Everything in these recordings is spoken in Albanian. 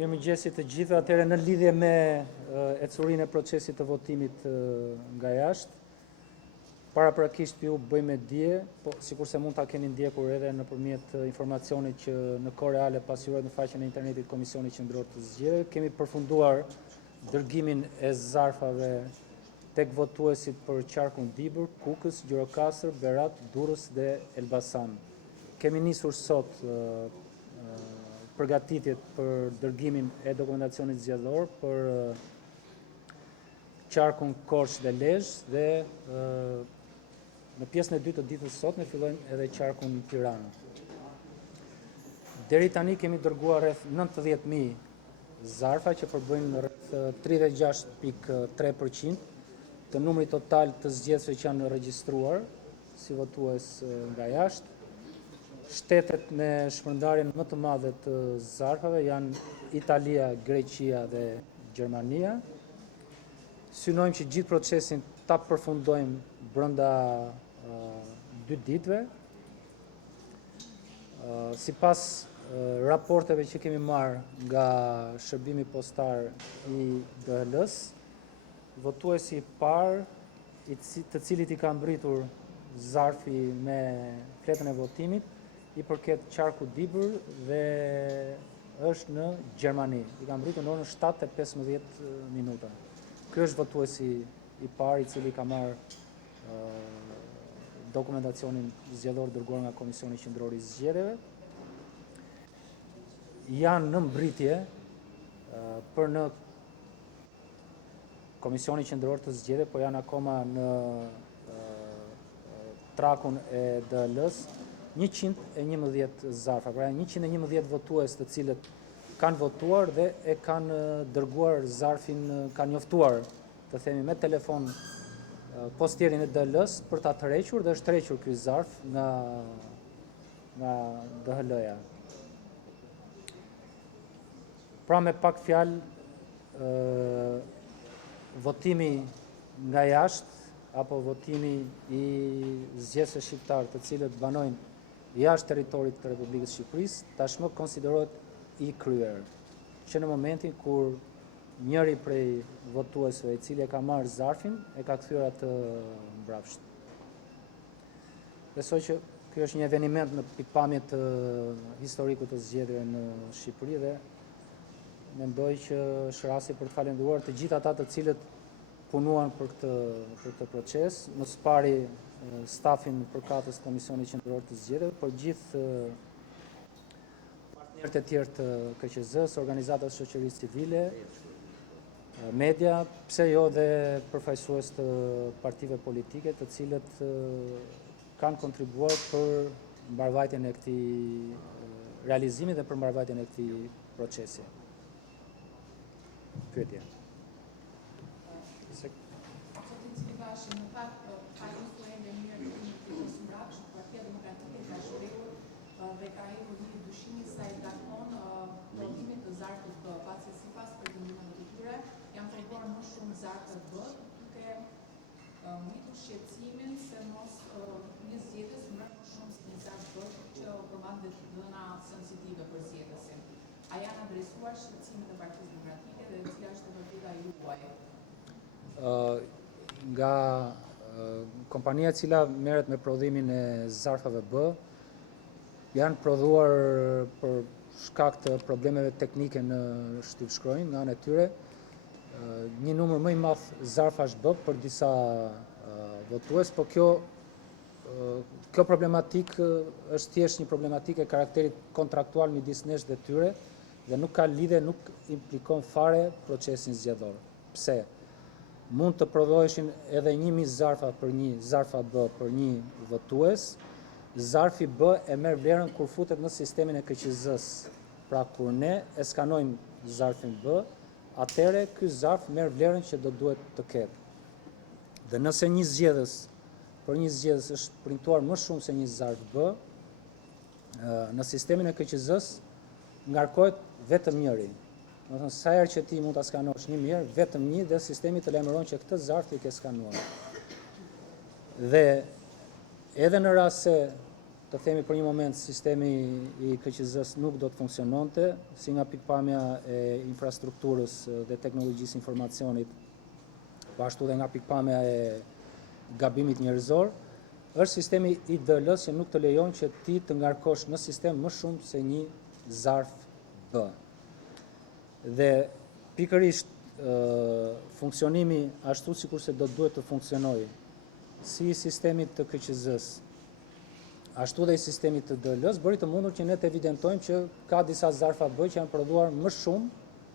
Mirëmëngjesit të gjithëve. Atëherë në lidhje me ecurinë e procesit të votimit nga jashtë, paraprakisht ju bëjmë dije, po sikurse mund ta keni ndjekur edhe nëpërmjet informacionit që në kohë reale pasqyrohet në faqen e internetit Komisioni Qendror të Zgjedhjeve, kemi përfunduar dërgimin e zarfave tek votuesit për qarkun Dibër, Kukës, Gjirokastër, Berat, Durrës dhe Elbasan. Kemi nisur sot përgatitjet për dërgimin e dokumentacionit zgjedhor për qarkun Korçë dhe Lezhë dhe në pjesën e dytë të ditës sot ne fillojmë edhe qarkun Tiranë. Deri tani kemi dërguar rreth 90.000 zarfa që përbëjnë rreth 36.3% të numrit total të zgjedhësve që janë regjistruar si votues nga jashtë. Shtetet me shpërndarjen më të madhe të zarfave janë Italia, Greqia dhe Gjermania. Synojmë që gjithë procesin ta përfundojmë brenda 2 ditëve. Sipas raporteve që kemi marrë nga shërbimi postar i DHL-s, votuesi i parë, të cilit i ka mbritur zarfi me fletën e votimit, i përket qarku Dibër dhe është në Gjermani. I ka mbritur në orën 7:15 minuta. Ky është votuesi i parë i cili ka marrë dokumentacionin zgjedhor dërguar nga Komisioni Qendror i Zgjedhjeve. Janë në mbritje për në Komisioni Qendror të Zgjedhjeve, po janë akoma në trakun e DL-s 111 zarfa, pra 111 votues të cilët kanë votuar dhe e kanë dërguar zarfin, kanë njoftuar, të themi me telefon, postierin e DL-s për ta tërhequr dhe është tërhequr ky zarf nga DHL-ja. Pra me pak fjalë, votimi nga jashtë apo votimi i zgjedhësve shqiptar të cilët banojnë jashtë territorit të Republikës Shqipërisë tashmë konsiderohet i kryer, që në momentin kur njëri prej votuesve i cili e ka marrë zarfin e ka kthyer atë mbrapsht. Besoj që ky është një eveniment në pikpamje të historikut të zgjedhjeve në Shqipëri dhe mendoj që është rasti për të falendëruar të gjithë ata të cilët punuan për këtë proces, në së pari stafin përkatës Komisionit Qendror të Zgjedhjeve, por gjithë partnerët e tjerë të KQZ-s, organizatat shoqërisë civile, media, pse jo dhe përfaqësues të partive politike, të cilët kanë kontribuar për mbarvajtjen e këtij realizimi dhe për mbarvajtjen e këtij procesi. Pyetje. Në fakt, ka influencë mirë në ditës së mbrapsht, Partia Demokratike ka shprehur dhe ka hequr një dyshimi sa i takon prodhimit të zarfit B, pasi sipas pretendimeve të tyre janë treguar më shumë zarfe B, duke ngritur shqetësimin se mos një zgjedhës merr më shumë se një zarf B që përmban dhëna sensitive për zgjedhësin. A janë adresuar shqetësimet e Partisë Demokratike dhe cila është vërteta juaj? Nga kompania e cila merret me prodhimin e zarfave B, janë prodhuar për shkak të problemeve teknike në shtypshkronjë nga ana e tyre një numër më i madh zarfash B për disa votues, por kjo problematikë është thjesht një problematikë e karakterit kontraktual midis nesh dhe tyre dhe nuk ka lidhje, nuk implikon fare procesin zgjedhor. Pse? Mund të prodhoheshin edhe 1000 zarfa për një zarfa B për një votues. Zarfi B e merr vlerën kur futet në sistemin e KQZ-s. Pra kur ne e skanojmë zarfin B, atëherë ky zarf merr vlerën që do duhet të ketë. Dhe nëse një zgjedhës për një zgjedhës është printuar më shumë se një zarf B, në sistemin e KQZ-s ngarkohet vetëm njëri. Do të thonë sa herë që ti mund ta skanosh një herë, vetëm një dhe sistemi të lajmëron që këtë zarf ti ke skanuar. Dhe edhe në rast se të themi për një moment sistemi i KQZ-s nuk do të funksiononte, si nga pikpamja e infrastrukturës dhe teknologjisë informacionit, po ashtu dhe nga pikpamja e gabimit njerëzor, është sistemi i DL-s që nuk të lejon që ti të ngarkosh në sistem më shumë se një zarf B. Dhe pikërisht funksionimi ashtu sikurse do duhet të funksionojë si sistemit të KQZ-s, ashtu dhe i sistemit të DL-s, bëri të mundur që ne të evidentojmë që ka disa zarfa B që janë prodhuar më shumë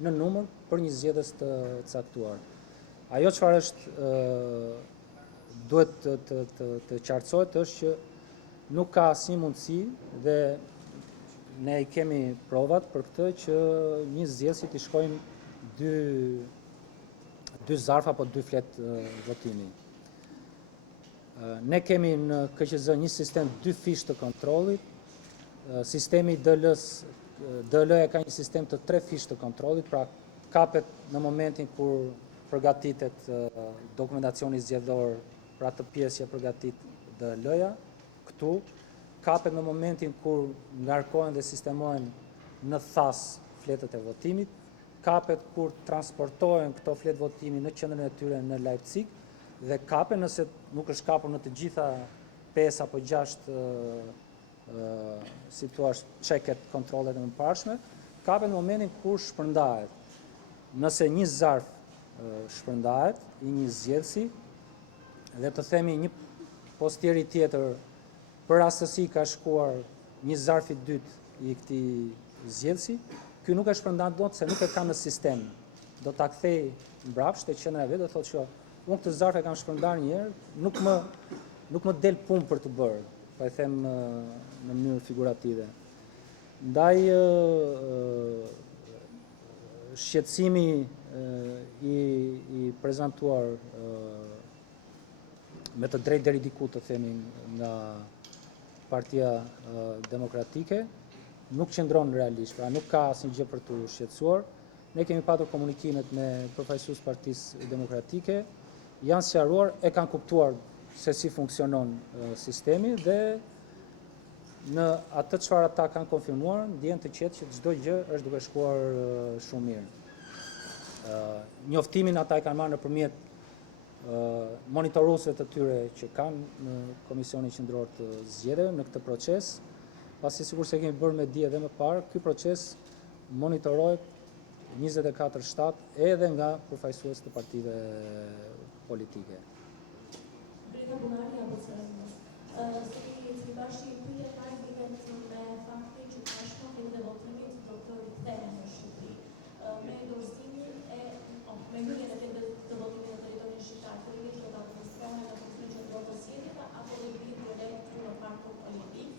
në numër për një zgjedhës të caktuar. Ajo çfarë është duhet të qartësohet është që nuk ka asnjë mundësi dhe ne i kemi provat për këtë që një zgjedhësi të shkojmë dy zarfa apo dy flet votimi. Ne kemi në KQZ një sistem dy fish të kontrollit, sistemi DL-ja ka një sistem të tre fish të kontrollit, pra kapet në momentin kur përgatitet dokumentacioni zgjedhor, pra të pjesë që përgatit DL-ja, këtu, kapet në momentin kur ngarkohen dhe sistemohen në thas fletët e votimit, kapet kur transportohen këto fletë votimi në qendrën e tyre në Leipzig, dhe kapen nëse nuk është kapur në të gjitha 5 apo 6 si thua çeket kontrollet e mëparshme, kapen në momentin kur shpërndahet. Nëse një zarf shpërndahet i një zgjedhësi dhe të themi një postieri tjetër për rastësi ka shkuar një zarf i dytë i këtij zgjedhësi, ky nuk e shpërndan dot se nuk e ka në sistem. Do ta kthej mbrapsht te qendra e vet dhe thotë që unë këtë zarf e kam shpërndar një herë, nuk më del punë për të bërë, pa e them në mënyrë figurative. Ndaj shqetësimi i prezantuar me të drejtë deri diku të themi nga Partia Demokratike nuk qëndron realisht, pra nuk ka asnjë gjë për të shqetësuar. Ne kemi patur komunikimet me përfaqësues Partisë Demokratike, janë sqaruar, e kanë kuptuar se si funksionon sistemi dhe në atë çfarë ata kanë konfirmuar, ndjen të qetë që çdo gjë është duke shkuar shumë mirë. Njoftimin ata e kanë marrë nëpërmjet monitoruesve të tyre që kanë në Komisionin Qendror të Zgjedhjeve në këtë proces, pasi sigurisht se kemi bërë me dije edhe më parë, ky proces monitorohet 24/7 edhe nga përfaqësues të partive politike. Brenda Bunari apo si bashi pyetja fare lidhet me faktin që tashmë fletë e votimit do të rikthehen në Shqipëri. Me dorëzimin me hyrjen e fletëve të votimit në territorin shqiptar, kryesisht do të administrohen në Komisionin Qendror të Zgjedhjeve apo do të vinë direkt në Parkun Olimpik.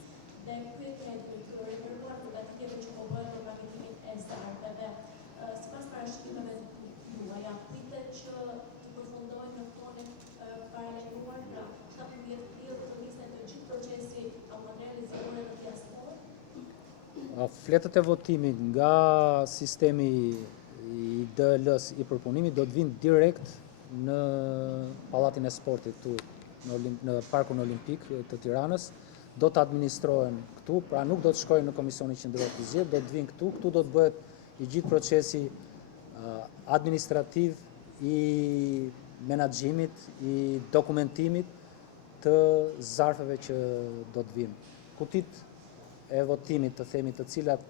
Dhe pyetja e të referuar përgatitjeve që po bëhen për organizimin e zarfeve. Sipas parashikimeve juaja, pritet që të përfundojnë në tonin paralajmëruar pra 17 prill të nisën të gjithë procesi automatik zgjedhore në diasporë? Fletët e votimit nga sistemi i DL-s i përpunimit do të vinë direkt në Pallatin e Sportit këtu në Parkun Olimpik të Tiranës, do të administrohen këtu, pra nuk do të shkojnë në Komisionin Qendror të Zgjedhjeve, do të vinë këtu do të bëhet i gjithë procesi administrativ i menaxhimit, i dokumentimit të zarfeve që do të vinë. Kutit e votimit të themi të cilat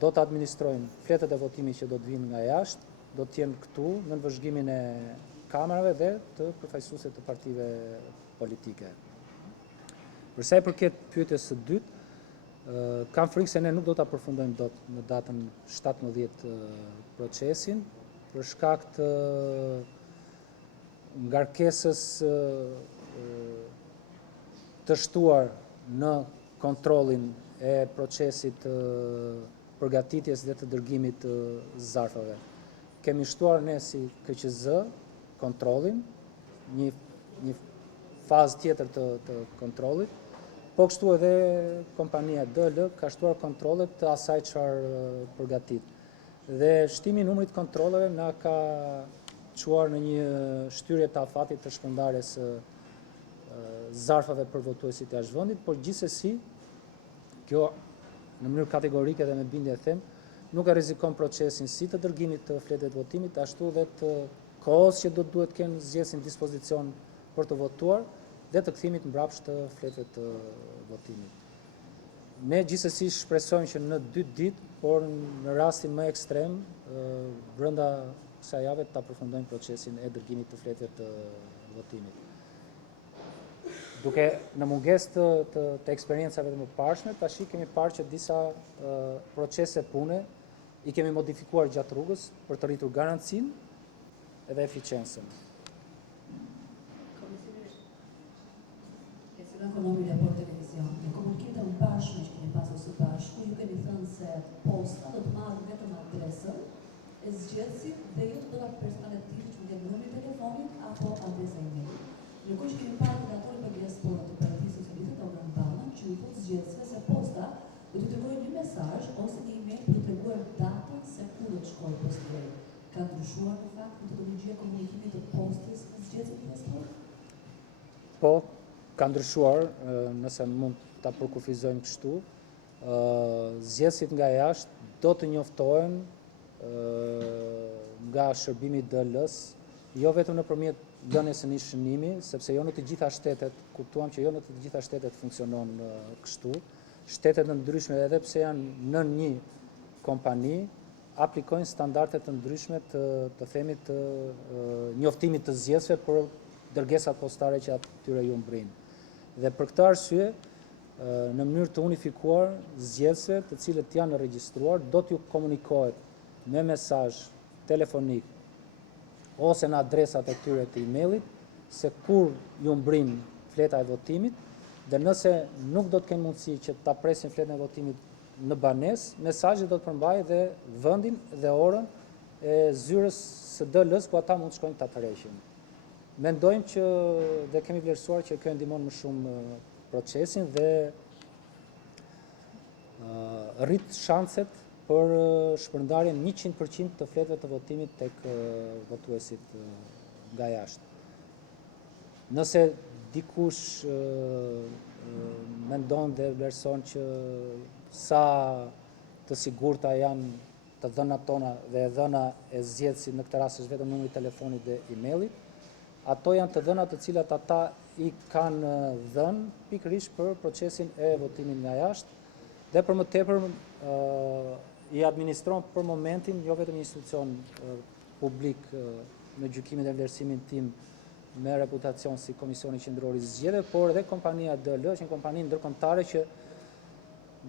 do të administrojnë fletët e votimit që do të vinë nga jashtë, do të jenë këtu në vëzhgimin e kamerave dhe të përfaqësuesve të partive politike. Për sa i përket pyetjes së dytë, kam frikë se ne nuk do ta përfundojmë dot në datën 17 procesin për shkak të ngarkesës të shtuar në kontrollin e procesit të përgatitjes dhe të dërgimit të zarfave. Kemi shtuar ne si KQZ kontrollin, një fazë tjetër të kontrollit, po kështu edhe kompania DL ka shtuar kontrollet të asaj çfarë përgatit. Dhe shtimi i numrit kontrolleve na ka çuar në një shtyrje të afatit të shpërndarjes zarfave për votuesit e jashtvendit, por gjithsesi kjo në mënyrë kategorike dhe me bindje e them, nuk e rrezikon procesin si të dërgimit të fletëve të votimit, ashtu dhe të kohës që do duhet kenë zgjedhësin dispozicion për të votuar dhe të kthimit mbrapsht të fletëve të votimit. Ne gjithsesi shpresojmë që në 2 ditë, por në rastin më ekstrem, brenda kësaj jave ta përfundojmë procesin e dërgimit të fletëve të votimit. Duke në mungesë të eksperiencave të mëparshme, tash kemi parë që disa procese pune i kemi modifikuar gjatë rrugës për të rritur garancinë edhe eficiencën. Nga ekonomi dhe por televizion, në komunikimet e mëparshme që kemi pasur së bashku, ju keni thënë se posta do të marrë vetëm adresën e zgjedhësit dhe jo të dhënat personale të tjerë që mund jetë numri i telefonit apo adresa e-mail. Ndërkohë që kemi parë koordinatorët për diasporën të Partisë Socialiste Tauran Palla, që u thotë zgjedhësve se posta do t'i dërgojë një mesazh ose një email për të treguar datën se ku do të shkojë posteri. Ka ndryshuar në fakt metodologjia e komunikimit të postës në zgjedhësit e diasporës? Po, ka ndryshuar, nëse mund ta përkufizojmë kështu. Zgjedhësit nga jashtë do të njoftohen nga shërbimi DL-s, jo vetëm nëpërmjet dhënies së një shënimi, sepse jo në të gjitha shtetet, kuptuam që jo në të gjitha shtetet funksionon kështu. Shtetet në ndryshme, edhe pse janë në një kompani, aplikojnë standarde të ndryshme të themit të njoftimit të zgjedhësve për dërgesat postare që atyre ju mbrin. Dhe për këtë arsye, në mënyrë të unifikuar, zgjedhësve të cilët janë regjistruar do t'ju komunikohet me mesazh telefonik ose në adresat e tyre të emailit se kur ju mbrin fleta e votimit, dhe nëse nuk do të kenë mundësi që ta presin fletën e votimit në banesë, mesazhi do të përmbajë dhe vendin dhe orën e zyrës së DL-s ku ata mund të shkojnë ta tërheqin. Mendojmë që dhe kemi vlerësuar që kjo ndihmon më shumë procesin dhe rrit shanset për shpërndarjen 100% të fletëve të votimit tek votuesit nga jashtë. Nëse dikush mendon dhe vlerëson që sa të sigurta janë të dhënat tona dhe dhëna e zgjedhësit, në këtë rast është vetëm numri i telefonit dhe emailit, ato janë të dhëna të cilat ata i kanë dhënë pikërisht për procesin e votimit nga jashtë dhe për më tepër i administron për momentin jo vetëm një institucion publik në gjykimin dhe vlerësimin tim me reputacion si Komisioni Qendror i Zgjedhjeve, por edhe kompania DL, që një kompani ndërkombëtare që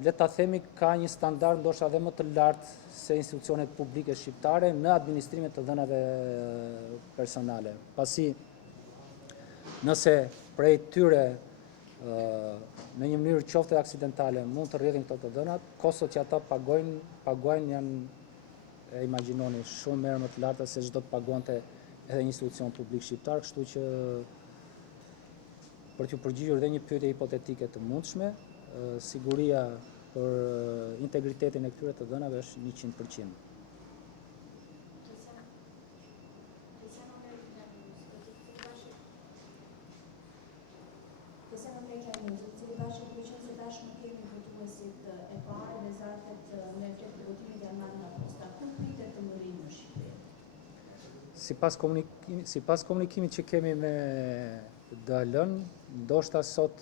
le ta themi ka një standard ndoshta edhe më të lartë se institucionet publike shqiptare në administrimin të dhënave personale. Pasi nëse prej tyre në një mënyrë qoftë aksidentale mund të rrjedhin këto të dhënat, kostot që ata paguajnë janë, e imagjinoni, shumë merë më të larta se çdo të pagonte edhe një institucion publik shqiptar, kështu që për t'ju përgjigjur dhe një pyetje hipotetike të mundshme, siguria për integritetin e këtyre të dhënave është 100%. Sipas komunikimit që kemi me DL-n, ndoshta sot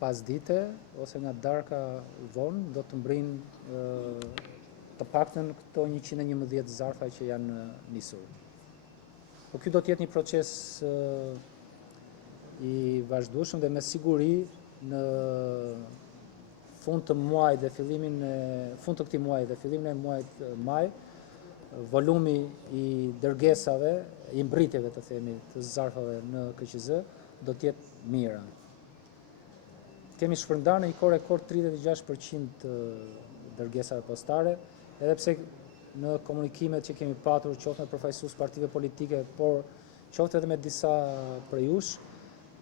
pas dite ose nga darka vonë do të mbrin të paktën këto 111 zarfa që janë nisur. Po ky do të jetë një proces i vazhdueshëm dhe me siguri në fund të muajit dhe fund të këtij muaji dhe fillimin e muajit maj, volumi i dërgesave, i mbritjeve të themi të zarfave në KQZ do të jetë mirë. Kemi shpërndarë në një kohë rekord 36% dërgesave postare, edhe pse në komunikimet që kemi patur, qoftë me përfaqësues partive politike, por qoftë edhe me disa prej jush,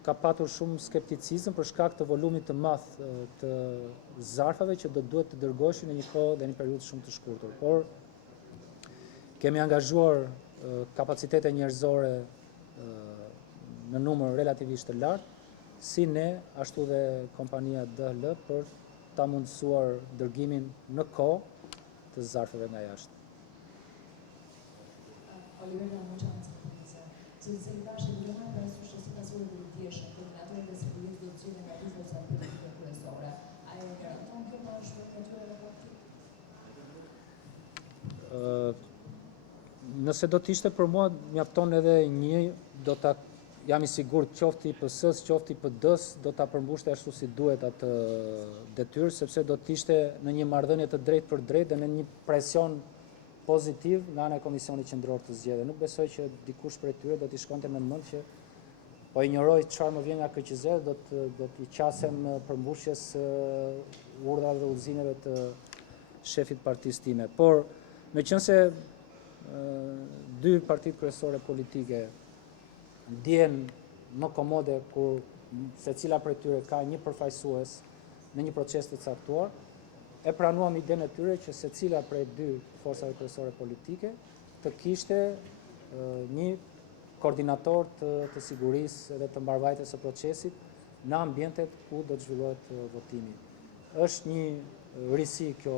ka patur shumë skepticizëm për shkak të volumit të madh të zarfave që do duhet të dërgoheshin në një kohë dhe një periudhë shumë të shkurtër. Por kemi angazhuar kapacitete njerëzore në numër relativisht të lartë si ne, ashtu dhe kompania DHL për ta mundësuar dërgimin në kohë të zarfeve nga jashtë. Oliver Ramoçanci, zëri bashkë do marrë parasysh se pasurit e ndjeshëm koordinatorët e servitit do të cilën nga bizneset politike kryesore. A e garanton kjo bashkë atyre raportit? Nëse do të ishte për mua, mjafton edhe një, jam i sigurt qofti i PS-s, qofti i PD-s, do ta përmbushte ashtu si duhet atë detyrë, sepse do të ishte në një marrëdhënie të drejtë për drejtë dhe në një presion pozitiv nga ana e Komisionit Qendror të Zgjedhjeve. Nuk besoj që dikush prej tyre do t'i shkonte në mend që po ignoroj çfarë më vjen nga KQZ, do t'i qasem përmbushjes urdhrave dhe udhëzimeve të shefit partisë time. Por meqense dy partitë kryesore politike ndjen më komode kur secila prej tyre ka një përfaqësues në një proces të caktuar, e pranuam idenë e tyre që secila prej dy forcave kryesore politike të kishte një koordinator të sigurisë dhe të mbarvajtjes së procesit në ambientet ku do të zhvillohet votimi. Është një risi kjo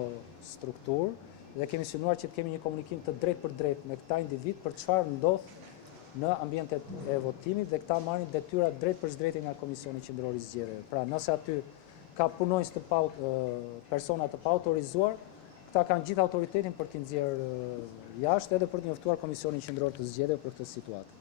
strukturë dhe kemi synuar që të kemi një komunikim të drejtë për drejtë me këta individ për çfarë ndodh në ambientet e votimit dhe këta marrin detyra drejt për drejtë nga Komisioni Qendror i Zgjedhjeve. Pra, nëse aty ka punonjës të persona të pa autorizuar, këta kanë gjithë autoritetin për t'i nxjerrë jashtë edhe për të njoftuar Komisionin Qendror të Zgjedhjeve për këtë situatë.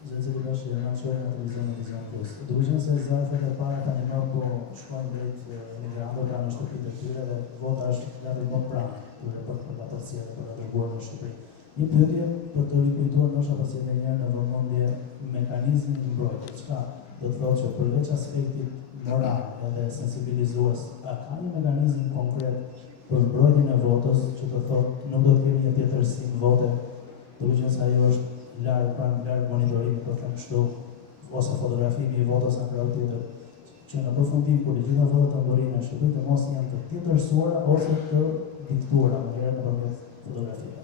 Zëri bashkë janë çuar në televizionin Vizion Plus. Duke qenë se zarfet e para tani më po shkojnë drejt emigrantëve pra në shtëpitë e tyre dhe vota është gati më pranë tyre për ta përcjellë për ta dërguar në shtëpi. Një pyetje për të rikujtuar ndoshta pas edhe një herë në vëmendje mekanizmin e mbrojtjes. Çka do të thotë që përveç aspektit moral edhe sensibilizues, a ka një mekanizëm konkret për mbrojtjen e votës, që të thotë nuk do të kemi një tjetërsim vote, duke qenë se ajo është larg monitorimit, po them kështu, ose fotografimi i votës në krau tjetër, që në përfundim kur të gjitha votat të mborinë në shtëpi të mos janë të tjetërsuara ose të diktuara më herët nëpërmjet fotografive.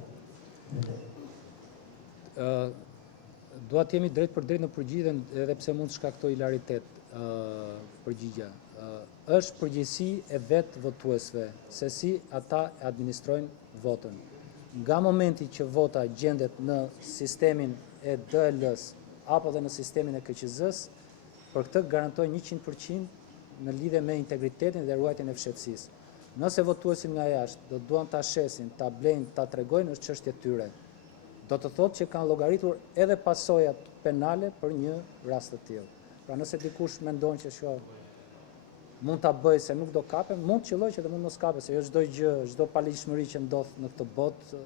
Dua të jemi drejt për drejt në përgjigje edhe pse mund të shkaktoj hilaritet përgjigja. Është përgjegjësi e vetë votuesve se si ata administrojnë votën. Nga momenti që vota gjendet në sistemin e DL-s apo dhe në sistemin e KQZ-s, për këtë garantoj 100% në lidhje me integritetin dhe ruajtjen e fshehësisë. Nëse votuesit nga jashtë do duan ta shesin, ta blejnë, ta tregojnë, është çështje e tyre. Do të thotë që kanë llogaritur edhe pasojat penale për një rast të tillë. Pra nëse dikush mendon që kjo mund ta bëj se nuk do kapem, mund të qelloj që të mund mos kapet, se jo çdo gjë, çdo paligjshmëri që ndodh në këtë botë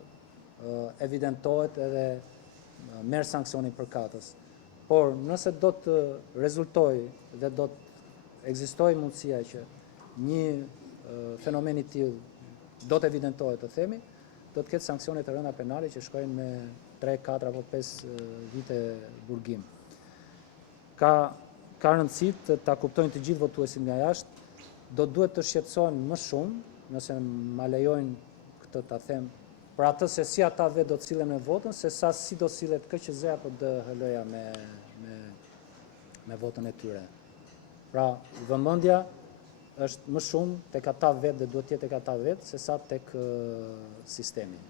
evidentohet edhe merr sanksionin përkatës. Por nëse do të rezultojë dhe do të ekzistojë mundësia që një fenomen i tillë do të evidentohet, të themi, do të ketë sanksione të rënda penale që shkojnë me 3, 4 apo 5 vite burgim. Ka rëndësi ta kuptojnë të gjithë votuesit nga jashtë, do duhet të shqetësohen më shumë, nëse ma lejojnë këtë ta them, për atë se si ata vetë do të sillen me votën, se sa si do sillet KQZ apo DHL-ja me votën e tyre. Pra, vëmendja është më shumë tek ata vetë dhe duhet të jetë tek ata vetë, se sa tek sistemi.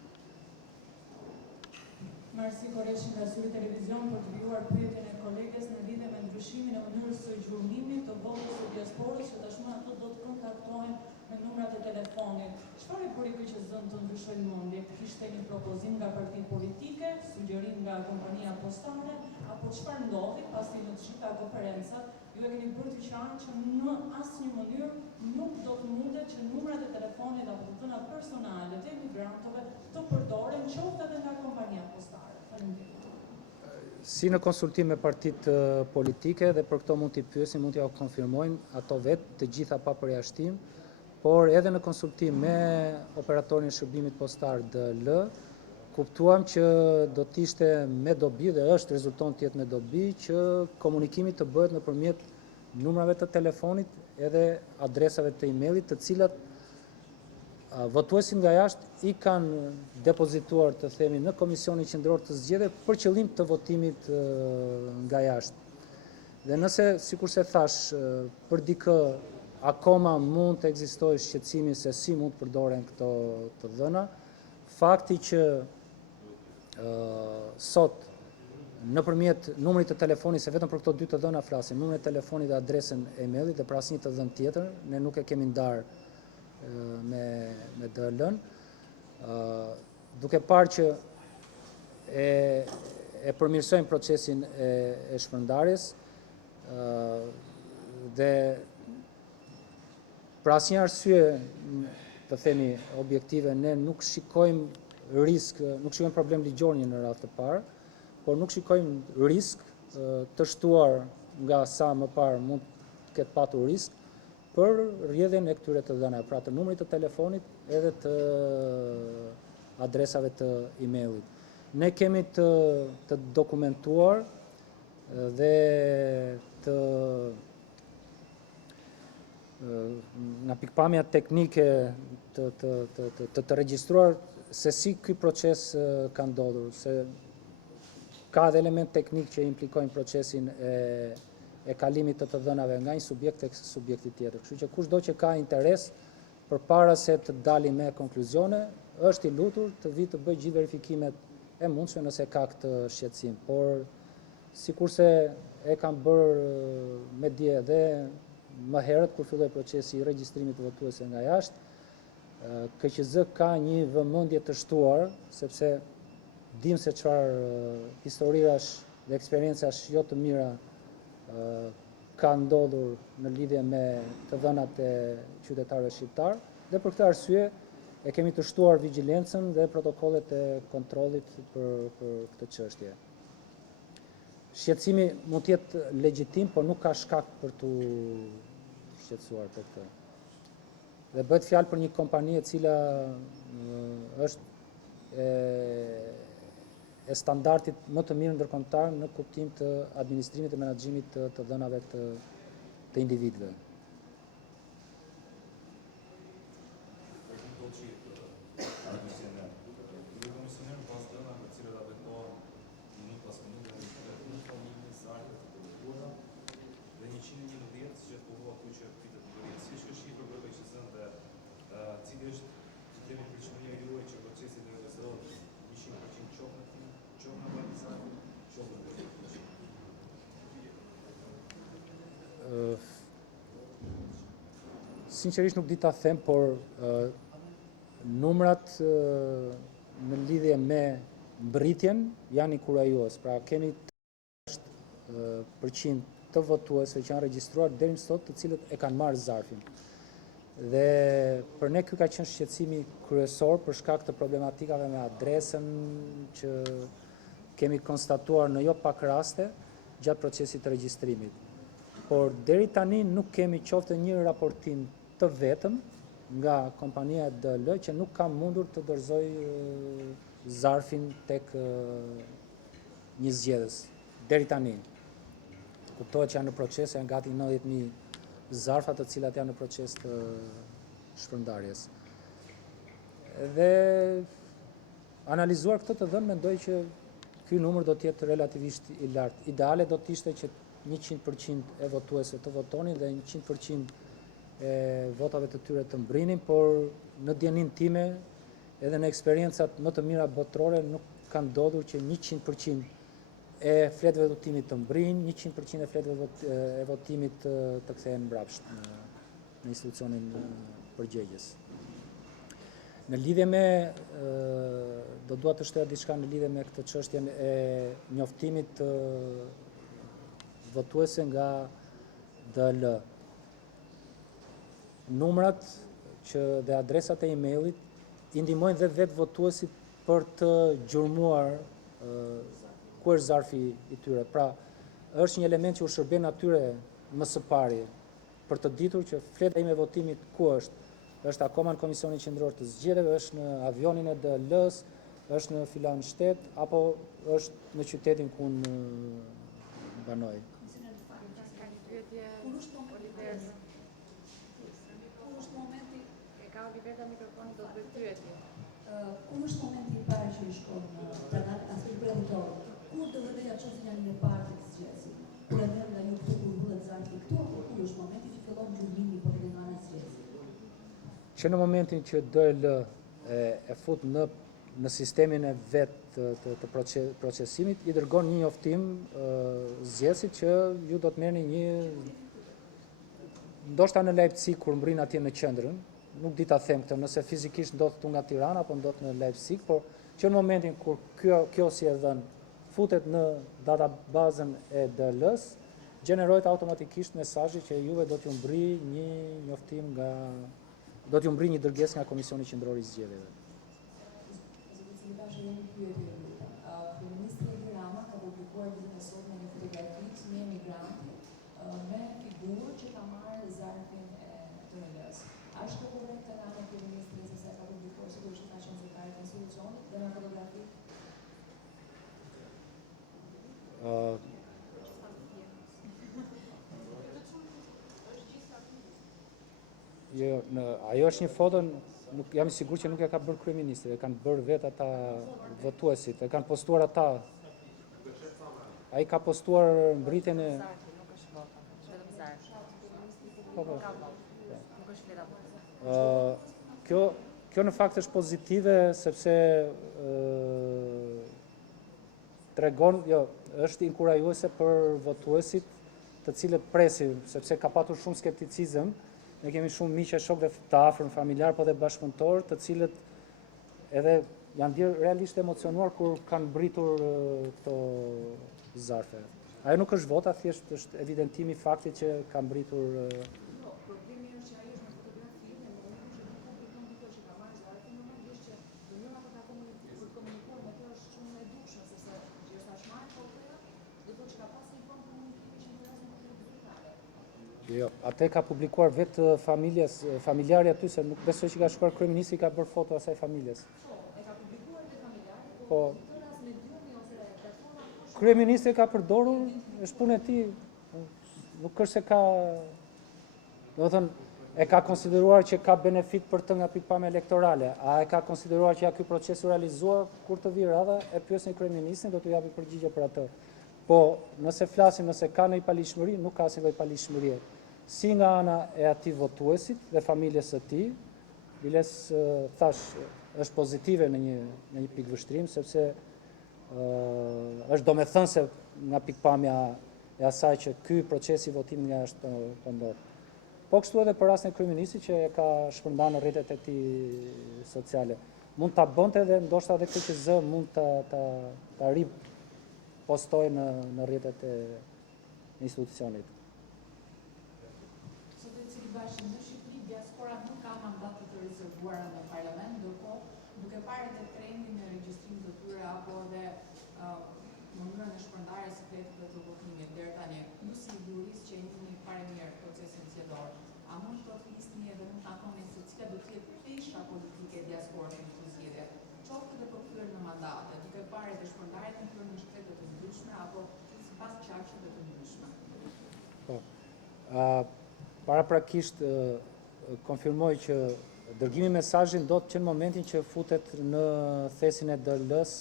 Marsi Koreshi nga Syri Televizion për të vijuar pyetjen e koleges në lidhje me ndryshimin e mënyrës së gjurmimit të votës së diasporës, që tashmë ato do të kontaktohen me numrat e telefonit. Çfarë e bëri që zënë të ndryshojnë mendje? Kishte një propozim nga parti politike, sugjerim nga kompania postare, apo çfarë ndodhi pasi në të gjitha konferencat ju e keni bërë të qartë që në asnjë mënyrë nuk do të mundet që numrat e telefonit apo të dhënat personale të emigrantëve të përdoren qoftë edhe nga kompania postare. Si në konsultim me partitë politike, dhe për këto mund t'i pyesim, mund t'ja konfirmojnë ato vetë, të gjitha pa përjashtim, por edhe në konsultim me operatorin e shërbimit postar DL, kuptuam që do t'ishte me dobi dhe është rezulton t'jetë me dobi që komunikimi të bëhet nëpërmjet numrave të telefonit edhe adresave të emailit, të cilat votuesit nga jashtë i kanë depozituar, të themi, në Komisionin Qendror të Zgjedhjeve për qëllim të votimit nga jashtë. Dhe nëse, sikur se thash, për dikë akoma mund të ekzistojë shqetësimi se si mund të përdoren këto të dhëna, fakti që sot nëpërmjet numrit të telefonit, se vetëm për këto dy të dhëna flasim, numrin e telefonit dhe adresën e emailit dhe për asnjë të dhënë tjetër, ne nuk e kemi ndarë me DL-n, duke parë që e përmirësojmë procesin e shpërndarjes dhe për asnjë arsye, të themi objektive, ne nuk shikojmë risk, nuk shikojmë problem ligjor në radhë të parë, por nuk shikojmë risk të shtuar nga sa më parë mund të ketë patur risk për rrjedhjen e këtyre të dhënave, pra të numrit të telefonit edhe të adresave të emailit. Ne kemi të dokumentuar dhe nga pikpamja teknike të regjistruar se si ky proces ka ndodhur, se ka edhe element teknik që implikojnë procesin e kalimit të dhënave nga një subjekt tek subjekti tjetër. Kështu që kushdo që ka interes përpara se të dali me konkluzione, është i lutur të vi të bëjë gjithë verifikimet e mundshme nëse ka këtë shqetësim. Por sikurse e kam bërë me dje dhe më herët kur filloi procesi i regjistrimit të votuesve nga jashtë, KQZ ka një vëmendje të shtuar, sepse dim se çfarë historirash dhe eksperjencash jo të mira ka ndodhur në lidhje me të dhënat e qytetarëve shqiptar, dhe për këtë arsye e kemi të shtuar vigjilencën dhe protokollet e kontrollit për këtë çështje. Shqetësimi mund të jetë legjitim, por nuk ka shkak për tu shqetësuar për këtë. Dhe bëhet fjalë për një kompani e cila është e standardit më të mirë ndërkombëtar në kuptim të administrimit dhe menaxhimit të dhënave të individëve. Sinqerisht nuk di ta them, por numrat në lidhje me mbërritjen janë i kurajues. Pra kemi 8% të votuesve që janë regjistruar deri më sot, të cilët e kanë marrë zarfin. Dhe për ne ky ka qenë shqetësimi kryesor për shkak të problematikave me adresën që kemi konstatuar në jo pak raste gjatë procesit të regjistrimit. Por deri tani nuk kemi qoftë një raportim të vetëm nga kompania DL që nuk ka mundur të dorëzoj zarfin tek një zgjedhës. Deri tani. Kuptohet që janë në proces, janë gati 90.000 zarfa të cilat janë në proces të shpërndarjes. Dhe analizuar këtë të dhënë, mendoj që ky numër do të jetë relativisht i lartë. Ideale do të ishte që 100% e votuesve të votonin dhe 100% e votave të tyre të mbrinin, por në dijenin time edhe në eksperiencat më të mira botërore nuk ka ndodhur që 100% e fletëve të votimit të mbrin, 100% e fletëve e votimit të kthehen mbrapsht në institucionin përgjegjës. Në lidhje me, do dua të shtoja diçka në lidhje me këtë çështjen e njoftimit të votuese nga DL. Numrat dhe adresat e emailit i ndihmojnë dhe vetë votuesit për të gjurmuar ku është zarfi i tyre. Pra, është një element që u shërben atyre më së pari për të ditur që fleta ime e votimit ku është akoma në Komisionin Qendror të Zgjedhjeve, është në avionin e DL-s, është në filan shtet, apo është në qytetin ku unë banoj. Kur është momenti i parë që i shkon asaj kreditor? Kur do vëdëja çështja një parë të zgjedhësit? Kur e merr nga ju këtu kur mbyllet zarfi këtu apo kur është momenti që fillon gjurmimi për të nga zgjedhjes? Që në momentin që DL e fut në sistemin e vet të procesimit, i dërgon një njoftim zgjedhësit që ju do të merrni një, ndoshta në Leipzig kur mbrin atje në qendrën, nuk di ta them këtë, nëse fizikisht ndodh këtu nga Tirana apo ndodh në Leipzig, por që në momentin kur kjo si e dhënë futet në databazën e DL-s, gjenerohet automatikisht mesazhi që juve do t'ju mbri një njoftim do t'ju mbri një dërgesë nga Komisioni Qendror i Zgjedhjeve. Kryeministri Edi Rama ka publikuar ditën e sotme një fotografi të një emigranti me figurë që ka marrë zarfin e DL-s. A është korrekte nga ana e kryeministrit se ka publikuar sigurisht që ka qenë zyrtari i institucionit dhe në fotografi? Jo, ajo është një foto, jam i sigurt që nuk e ka bërë kryeministri, e kanë bërë vetë ata votuesit, e kanë postuar ata. Ai ka postuar mbritjen e Nuk është vota, vetëm zarf. Po. Nuk është vetëm. Kjo në fakt është pozitive sepse tregon, është inkurajuese për votuesit të cilët presin, sepse ka patur shumë skepticizëm. Ne kemi shumë miq e shokë të afërm, familjar, po dhe bashkëpunëtor, të cilët edhe janë dhënë realisht emocionuar kur kanë mbritur këto zarfe. Ajo nuk është vota, thjesht është evidentimi i faktit që ka mbritur. Problemi është që ajo është në fotografi, në momentin që nuk publikon dikë që ka marrë zarfin, normalisht që mënyra për ta komunikuar me të është shumë e dukshme, sepse që është tashmë fotoja, do të thotë që ka pasur një formë komunikimi që në rastin e zyrtare. Jo, atë ka publikuar vetë familjari aty, se nuk besoj që ka shkuar kryeministri ka bërë foto asaj familjes. E ka publikuar vetë familjari, Po, në këtë rast me dëmi ose platforma kryeministri ka përdorur, është punë e tij. Nuk është se ka, do të thënë, e ka konsideruar që ka benefit për të nga pikpamja elektorale, a e ka konsideruar që ky proces u realizua, kur të vi radha, e pyesin kryeministrin, do t'u japi përgjigje për atë. Po, nëse flasim nëse ka ndonjë palishmëri, nuk ka asnjë lloj palishmërie. Si nga ana e atij votuesit dhe familjes së tij, biles thash është pozitive në një pikë vështrim, sepse është domethënëse nga pikpamja e asaj që ky proces i votimit nga është po ndodh. Po kështu edhe për rastin e kryeministit që e ka shpërndarë në rrjetet e tij sociale. Mund ta bënte edhe ndoshta edhe KQZ mund ta ripostoj në rrjetet e institucionit. Zotë Cilibashi, në Shqipëri diaspora nuk ka mandate të rezervuara në parlament, ndërkohë duke parë edhe trendin e regjistrimit të tyre apo edhe mënyrën e shpërndarjes së fletëve të votimit deri tani, ju si jurist që jeni fare mirë procesin zgjedhor, a mund të flisni edhe mund ta thoni se cila do të jetë peshka politike e diasporës në këtë zgjedhje, qoftë edhe për kthyer në mandate, duke parë edhe shpërndarjen e tyre në shtete të ndryshme apo sipas çarkshave të ndryshme. Po. Paraprakisht konfirmoj që dërgimi i mesazhit ndodh që në momentin që futet në thesin e DL-s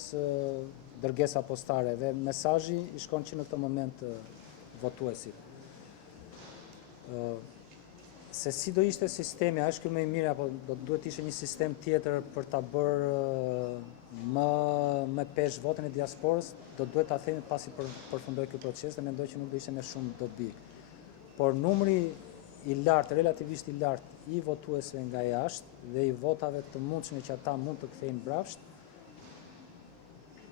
dërgesa postare dhe mesazhi i shkon që në këtë moment votuesit. Se si do ishte sistemi, a është kjo më i mirë apo do duhet ishte një sistem tjetër për ta bërë më pesh votën e diasporës, do duhet ta themi pasi përfundoj ky proces dhe mendoj që nuk do ishte me shumë dobi. Por numri i lartë, relativisht i lartë i votuesve nga jashtë dhe i votave të mundshme që ata mund të kthejnë mbrapsht,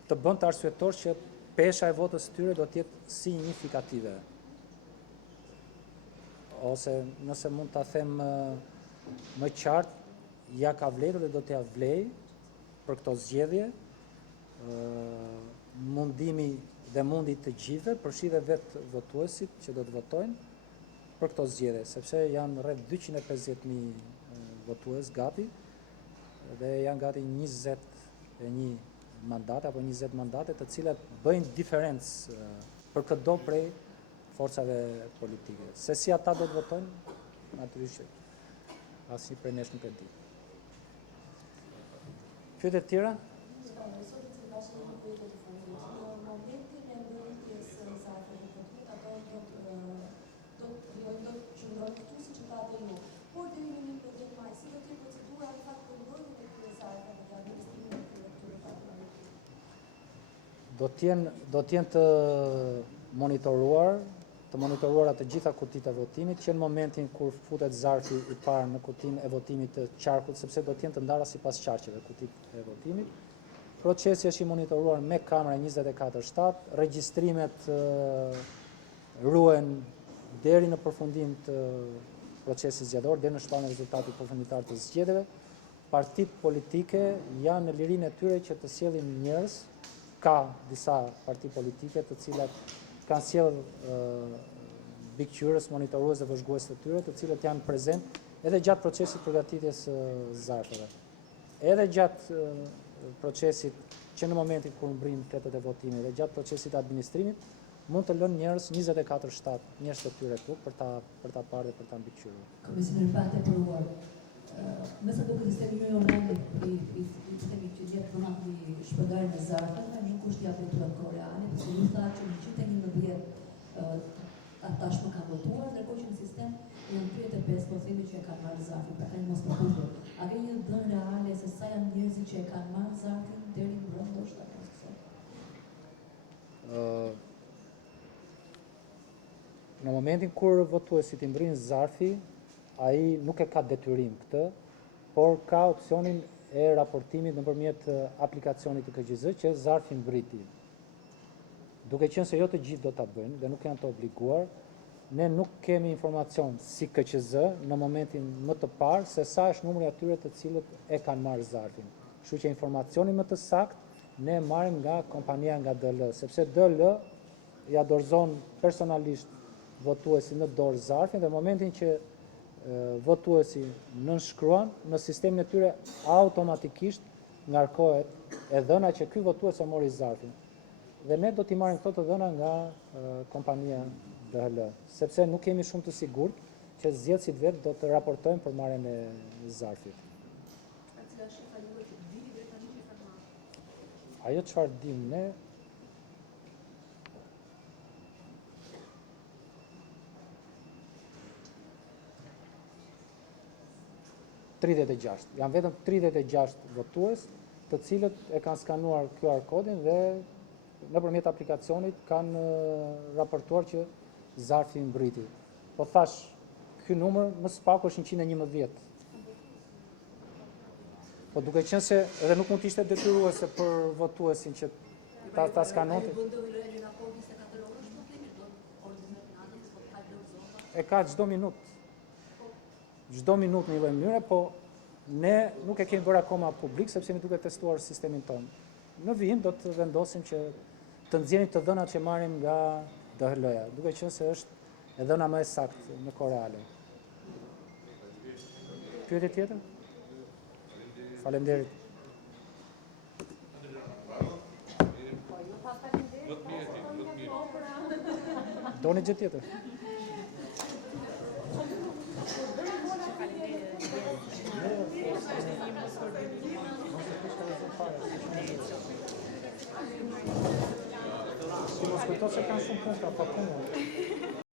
të bën të arsyetor që pesha e votës së tyre do të jetë signifikative. Ose nëse mund ta them më qartë, ja ka vlerë dhe do t'ja vlej për këto zgjedhje mundimi dhe mundi të gjithëve, përfshi dhe vetë votuesit që do të votojnë për këto zgjedhje, sepse janë rreth 250.000 votues gati dhe janë gati 21 mandate apo 20 mandate të cilat bëjnë diferencë për çdo prej forcave politike. Se si ata do të votojnë, natyrisht asnjë prej nesh nuk e di. Pyetje të tjera? Zotë Cilibashi, një pyetje të fundit. Në momentin e mbërritjes së zarfit të votimit, ato do të krijojnë, do të qëndrojnë këtu siç e thatë ju. Por deri në 11 maj, si do të jetë procedura në fakt për mbërrjen e këtyre zarfeve dhe administrimin e këtyre fakturave? Do të jenë të monitoruara të gjitha kutitë e votimit, që në momentin kur futet zarfi i parë në kutinë e votimit të qarkut, sepse do të jenë të ndara sipas qarqeve kutitë e votimit. Procesi është i monitoruar me kamera 24/7, regjistrimet ruhen deri në përfundim të procesit zgjedhor, deri në shpalljen e rezultatit përfunditar të zgjedhjeve. Partitë politike janë në lirinë e tyre që të sjellin njerëz. Ka disa parti politike të cilat kanë sjell bikqyrës, monitorues dhe vëzhgues të tyre, të cilët janë prezent edhe gjatë procesit përgatitjes zarfeve. Edhe gjatë procesit që në momentin kur mbrin fletët e votimit dhe gjatë procesit administrimit, mund të lënë njerëz 24/7 njerëz të tyre këtu për ta parë dhe për ta mbikëqyrur. Komisioneri Pate përuar, me sa duket sistemi ju online i sistemi që gjetë përmandi shpërndarjen e zarfeve, nuk është i aplikuar koreane, përse ju tha që në 111 tashmë kanë votuar, ndërkohë që në sistem janë 35% që e kanë marrë zarfin, pra kanë mos përkushtuar. A ke një dhënë reale se sa janë njerëzit që e kanë marrë zarfin deri në brenda ndoshta kësaj? Në momentin kur votuesit i mbrin zarfi, ai nuk e ka detyrim këtë, por ka opsionin e raportimit nëpërmjet aplikacionit të KQZ që zarfi mbriti. Duke qenë se jo të gjithë do ta bëjnë dhe nuk janë të obliguar, ne nuk kemi informacion si KQZ në momentin më të parë se sa është numri atyre të cilët e kanë marrë zarfin. Kështu që informacionin më të saktë ne marrim nga kompania, nga DL, sepse DL ja dorëzon personalisht votuesi në dorë zarfin dhe në momentin që votuesi nënshkruan, në sistemin e tyre automatikisht ngarkohet e dhëna që ky votues e mori zarfin. Dhe ne do t'i marrim këto të dhëna nga kompania DL, sepse nuk kemi shumë të sigurt që zgjedhësit vetë do të raportojnë për marrjen e zarfit. Ajo çfarë dim ne, janë vetëm 36 votues të cilët e kanë skanuar QR kodin dhe nëpërmjet aplikacionit kanë raportuar që zarfi mbriti. Po thash, ky numër më së paku është 111. Po duke qenë se edhe nuk mund të ishte detyruese për votuesin që ta skanonte. E ka çdo minutë. Çdo minutë në një lloj mënyre, po ne nuk e kemi bërë akoma publik sepse ne duke testuar sistemin tonë. Në vijim do të vendosim që të nxjerrim të dhënat që marrim nga DHL-ja, duke qenë se është e dhëna më e saktë në kohë reale. Pyetje tjetër? Faleminderit. Doni gjë tjetër? Si mos kujto se kanë shumë punta, pa punë.